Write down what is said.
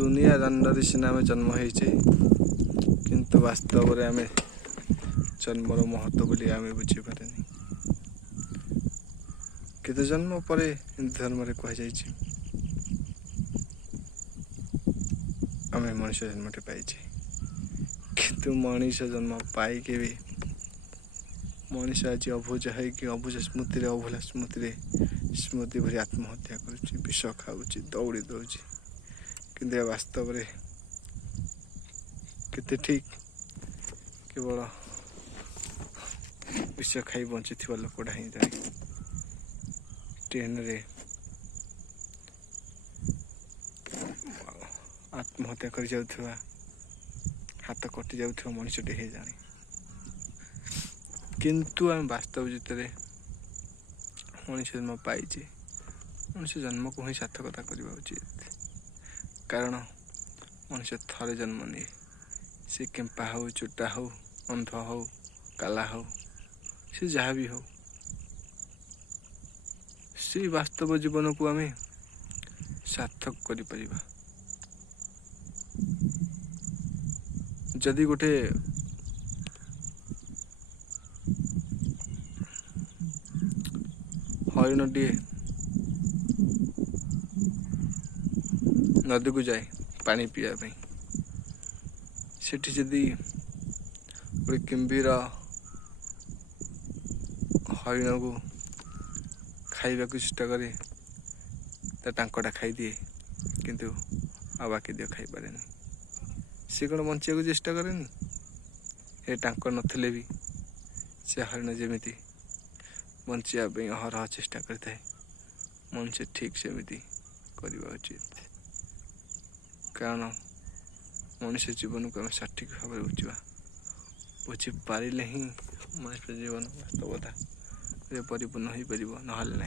दुनिया दांडरे सिना आम जन्म होइछे किंतु वास्तव रे आमे जन्मर महत्व बोली आमे बुझी पारेनी। केते जन्म परे हिंदू धर्म रे कह जाइछे आमे मनुष्य जन्मटे पाइछे किंतु मनुष्य जन्म पाई के भी मनुष्य आज अभुज है कि अभुज स्मृति अभुला स्मृति भरी आत्महत्या करुच्ची विष खाऊची दौड़ी दौची किंतु वास्तव रे केते ठीक केवल विष खाई बंची लोकटा ही जाए ट्रेन रे आत्महत्या कर जाउथवा हाथ कटि जाउथवा मनुष्यटे हे जाने किंतु आम वास्तव जितने मनुष्य जन्म पाइचे मनुष्य जन्म को ही सार्थकता करवा उचित। कारण मनुष्य थरे जन्म निए से केम्पा हो चोटा हो अंध हो काला हो से जहाँ भी हो से वास्तव जीवन को आम सार्थक कर जदि गोटे हरिणटे नदी को जाए पानी पीवा सेठी जदि गोटे किम्भीर हरिण को खाइबा चेष्टा करे टांकटा खाई दिए किंतु आ बाकी दियो खाई पारे सी कौन बंचा को चेष्टा करेनि ए टांक नथिले भी से हरिण जेमिति बंचिया अहरह चेष्टा करता है मनुष्य ठीक सेमिति करवा उचित। कारण मनुष्य जीवन को आम सठिक भाव बुझा बुझी पारे ही मनुष्य जीवन वास्तवता परिपूर्ण हो पार ना।